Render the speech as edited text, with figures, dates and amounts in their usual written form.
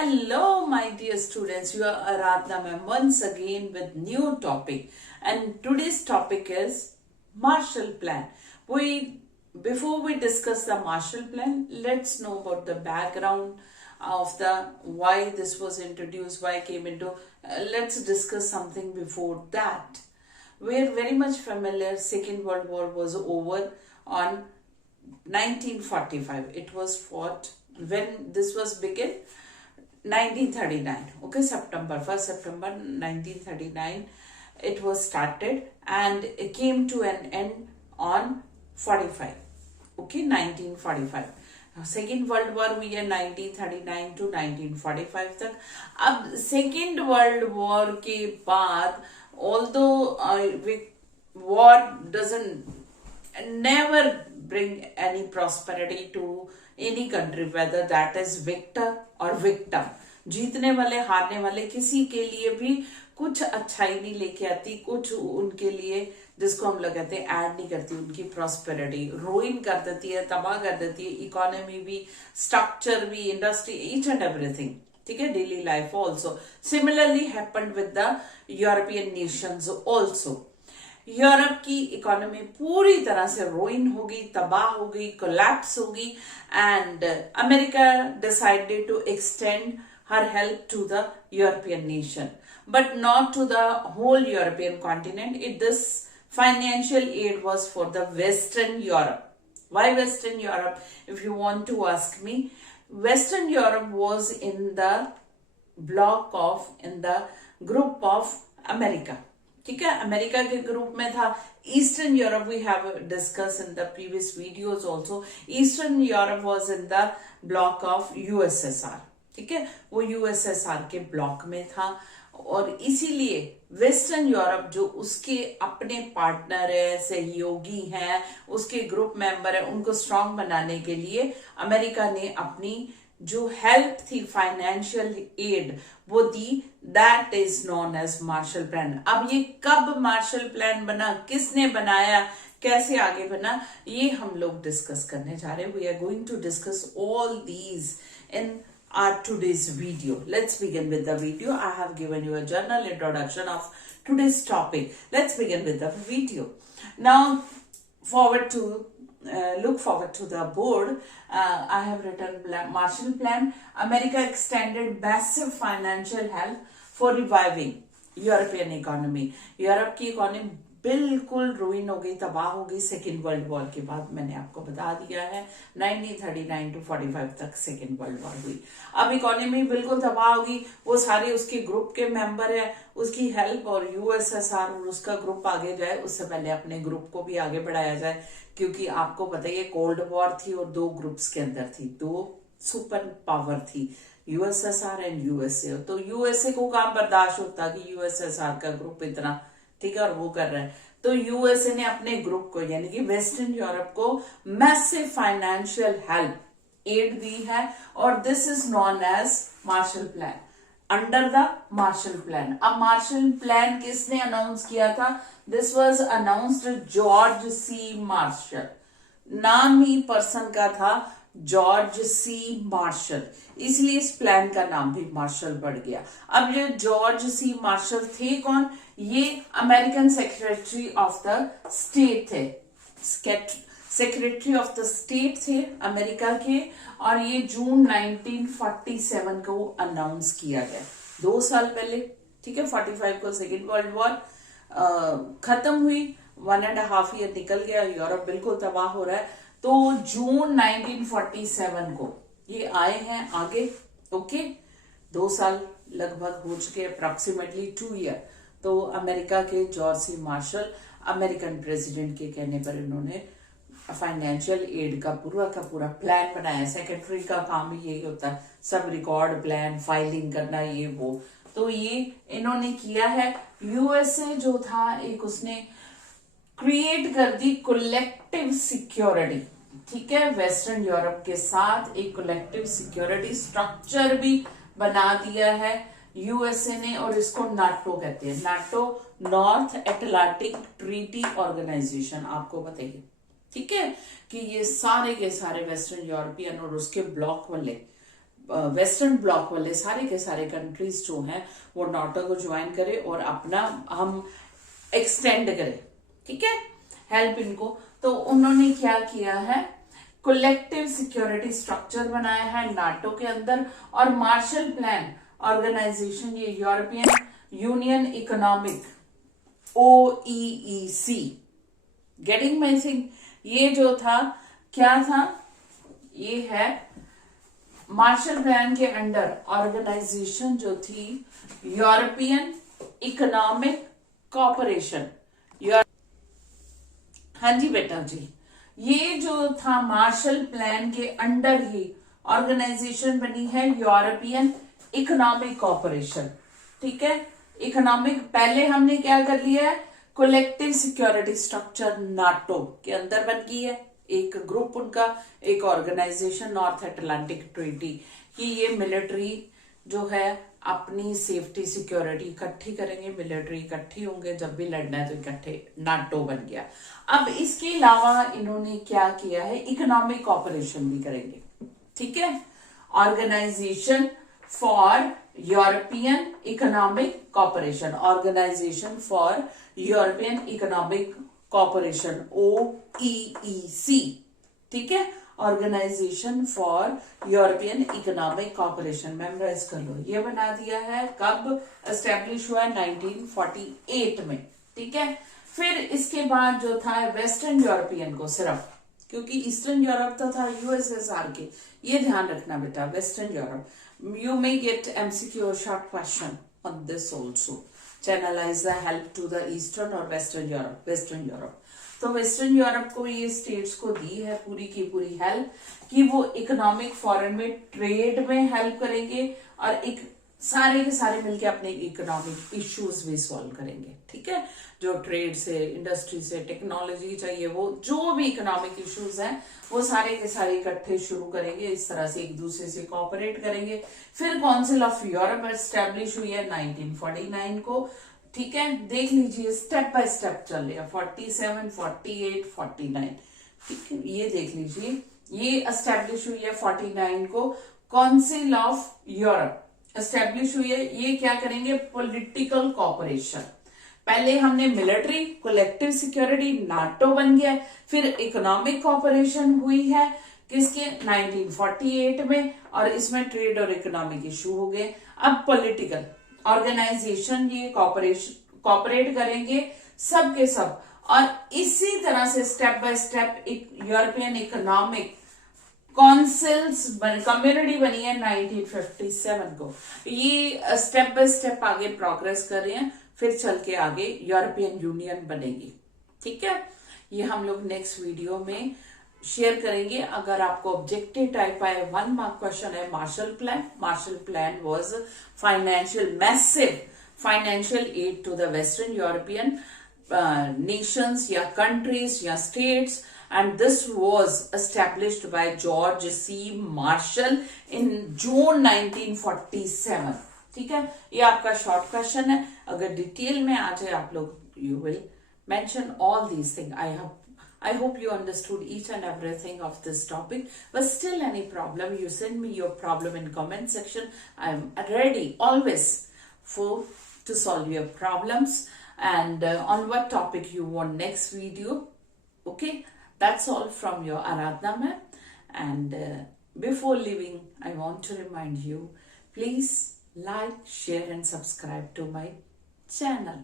Hello, my dear students. You are Aradhna ma'am once again with new topic, and today's topic is Marshall Plan. Before we discuss the Marshall Plan, let's know about the background of the why this was introduced, why it came into. Let's discuss something before that. We're very much familiar. Second World War was over on 1945. It was fought when this was begin 1939. Okay, September 1939 it was started and it came to an end on 45. Okay, 1945. Second world war हुई है 1939 to 1945 तक. अब second world war के बाद although war doesn't never bring any prosperity to any country, whether that is victor or victim. जीतने वाले हारने वाले किसी के लिए भी कुछ अच्छाई नहीं लेके आती, कुछ उनके लिए जिसको हम लोग कहते हैं ऐड नहीं करती, उनकी प्रॉस्पेरिटी रोइन कर देती है, तबाह कर देती है, इकोनॉमी भी, स्ट्रक्चर भी, इंडस्ट्री, ईच एंड एवरीथिंग. ठीक है, daily life also. Similarly happened with the European Nations also. Europe की इकोनॉमी पूरी तरह से रोइन हो गई, तबाह हो गई, कोलैप्स हो गई, and America decided to extend her help to the European nation, but not to the whole European continent. This financial aid was for the Western Europe. Why Western Europe? If you want to ask me, Western Europe was in the group of America. ठीक है, America के group में था. Eastern Europe we have discuss in the previous videos also. Eastern Europe was in the bloc of USSR. ठीक है, वो USSR के block में था, और इसीलिए वेस्टर्न यूरोप जो उसके अपने पार्टनर है, सहयोगी हैं, उसके ग्रुप मेंबर है, उनको स्ट्रांग बनाने के लिए अमेरिका ने अपनी जो हेल्प थी, फाइनेंशियल एड, वो दी. That is known as Marshall Plan. अब ये कब मार्शल प्लान बना, किसने बनाया, कैसे आगे बना, ये हम लोग डिस्कस करने जा रहे हैं. We are going to discuss all these in our today's video. Let's begin with the video. I have given you a general introduction of today's topic. Let's begin with the video. Now, look forward to the board. I have written Marshall Plan. America extended massive financial help for reviving European economy. Europe की economy बिल्कुल ruin हो गई, तबाह हो गई second world war के बाद. मैंने आपको बता दिया है 1939 टू 45 तक सेकेंड वर्ल्ड वॉर हुई. अब इकोनॉमी बिल्कुल तबाह हो गई. वो सारे उसके ग्रुप के मेंबर है, उसकी हेल्प, और यूएसएसआर और उसका ग्रुप आगे जाए उससे पहले अपने ग्रुप को भी आगे बढ़ाया जाए, क्योंकि आपको पता है कोल्ड वॉर थी और दो ग्रुप्स के अंदर थी, दो सुपर पावर थी, यूएसएसआर एंड यूएसए. तो यूएसए को काम बर्दाश्त होता कि यूएसएसआर का ग्रुप इतना ठीक है और वो कर रहा है, तो यूएसए ने अपने ग्रुप को यानी कि वेस्टर्न यूरोप को मैसिव फाइनेंशियल हेल्प एड दी है, और this is known as Marshall Plan, under the Marshall Plan. अब मार्शल प्लान किसने अनाउंस किया था? This was announced George C Marshall. नाम ही पर्सन का था जॉर्ज सी मार्शल, इसलिए इस प्लान का नाम भी मार्शल पड़ गया. अब ये जॉर्ज सी मार्शल थे कौन? ये American secretary of the state थे, सेक्रेटरी ऑफ द स्टेट थे अमेरिका के, और ये जून 1947 को अनाउंस किया गया, 2 साल पहले. ठीक है, 45 को सेकेंड वर्ल्ड वॉर खत्म हुई, 1.5 ईयर निकल गया, यूरोप बिल्कुल तबाह हो रहा है. तो जून 1947 को ये आए हैं आगे. ओके, 2 साल लगभग हो चुके, अप्रोक्सीमेटली 2 ईयर. तो अमेरिका के George C Marshall American president के कहने पर इन्होंने फाइनेंशियल एड का पूरा प्लान बनाया. सेक्रेटरी का काम भी यही होता है, सब रिकॉर्ड, प्लान, फाइलिंग करना, ये वो. तो ये इन्होंने किया है. यूएसए जो था एक उसने क्रिएट कर दी कलेक्टिव सिक्योरिटी. ठीक है, वेस्टर्न यूरोप के साथ एक कलेक्टिव सिक्योरिटी स्ट्रक्चर भी बना दिया है यूएसए ने, और इसको नाटो कहते हैं. NATO North Atlantic Treaty Organization, आपको बताइए. ठीक है, कि ये सारे के सारे वेस्टर्न यूरोपियन और उसके ब्लॉक वाले वेस्टर्न ब्लॉक वाले सारे के सारे कंट्रीज जो हैं वो नाटो को ज्वाइन करे और अपना हम एक्सटेंड करें, ठीक है, हेल्प इनको। तो उन्होंने क्या किया है, कलेक्टिव सिक्योरिटी स्ट्रक्चर बनाया है नाटो के अंदर, और मार्शल प्लान ऑर्गेनाइजेशन, ये European union economic OEEC, getting my thing, ये जो था क्या था, ये है मार्शल प्लान के अंडर ऑर्गेनाइजेशन जो थी यूरोपियन इकोनॉमिक कॉपरेशन। हाँ जी बेटा जी, ये जो था मार्शल प्लान के अंडर ही ऑर्गेनाइजेशन बनी है यूरोपियन इकोनॉमिक कॉपरेशन, ठीक है। इकोनॉमिक पहले हमने क्या कर लिया है, कलेक्टिव सिक्योरिटी स्ट्रक्चर नाटो के अंदर बन गई है, एक ग्रुप उनका, एक ऑर्गेनाइजेशन नॉर्थ अटलांटिक ट्रीटी की, ये मिलिट्री जो है अपनी सेफ्टी सिक्योरिटी इकट्ठी करेंगे, मिलिट्री इकट्ठी होंगे, जब भी लड़ना है तो इकट्ठे, नाटो बन गया। अब इसके अलावा इन्होंने क्या किया है, इकोनॉमिक कॉपरेशन भी करेंगे, ठीक है। Organization for European Economic Cooperation, Organization for European Economic Cooperation OEEC, ठीक है, Organization for European Economic Cooperation, memorise कर लो। ये बना दिया है, कब एस्टेब्लिश हुआ है, 1948 में, ठीक है। फिर इसके बाद जो था वेस्टर्न यूरोपियन को सिर्फ, क्योंकि ईस्टर्न यूरोप तो था USSR के, ये ध्यान रखना बेटा, western Europe, you may get MCQ or short question on this also, channelize the help to the eastern or western Europe, western Europe। तो वेस्टर्न यूरोप को ये स्टेट्स को दी है पूरी की पूरी हेल्प कि वो इकोनॉमिक फॉरेन में ट्रेड में हेल्प करेंगे, और एक सारे के सारे मिलके अपने इकोनॉमिक इश्यूज भी सॉल्व करेंगे, ठीक है। जो ट्रेड से, इंडस्ट्री से, टेक्नोलॉजी चाहिए, वो जो भी इकोनॉमिक इश्यूज हैं वो सारे के सारे इकट्ठे शुरू करेंगे, इस तरह से एक दूसरे से कोऑपरेट करेंगे। फिर काउंसिल ऑफ यूरोप एस्टेब्लिश हुई है 1949 को, ठीक है। देख लीजिए स्टेप बाय स्टेप चल रहा है, 47, 48, 49, ठीक है, ये देख लीजिए, ये एस्टेब्लिश हुई है 49 को, काउंसिल ऑफ यूरोप एस्टेब्लिश हुई है। ये क्या करेंगे, पॉलिटिकल कॉपरेशन, पहले हमने मिलिट्री, कलेक्टिव सिक्योरिटी, नाटो बन गया, फिर इकोनॉमिक कॉपरेशन हुई है किसके, 1948 में, और इसमें ट्रेड और इकोनॉमिक इशू हो गए। अब पॉलिटिकल ऑर्गेनाइजेशन, ये कॉपरेट करेंगे सब के सब, और इसी तरह से step by step European economic councils community बनी है 1957 को। ये स्टेप बाय स्टेप आगे प्रोग्रेस कर रहे हैं, फिर चल के आगे यूरोपियन यूनियन बनेगी, ठीक है। ये हम लोग नेक्स्ट वीडियो में शेयर करेंगे। अगर आपको ऑब्जेक्टिव टाइप आए, 1 मार्क क्वेश्चन है Marshall Plan. Marshall Plan was financial, massive financial aid to the Western European nations या countries या states, and this was established by George C. Marshall in June 1947, ठीक है। ये आपका शॉर्ट क्वेश्चन है, अगर डिटेल में आ जाए आप लोग, you will mention all these things. I hope you understood each and everything of this topic, but still any problem, you send me your problem in comment section. I am ready always to solve your problems, and on what topic you want next video. Okay, that's all from your Aradhna ma'am. And before leaving, I want to remind you, please like, share and subscribe to my channel.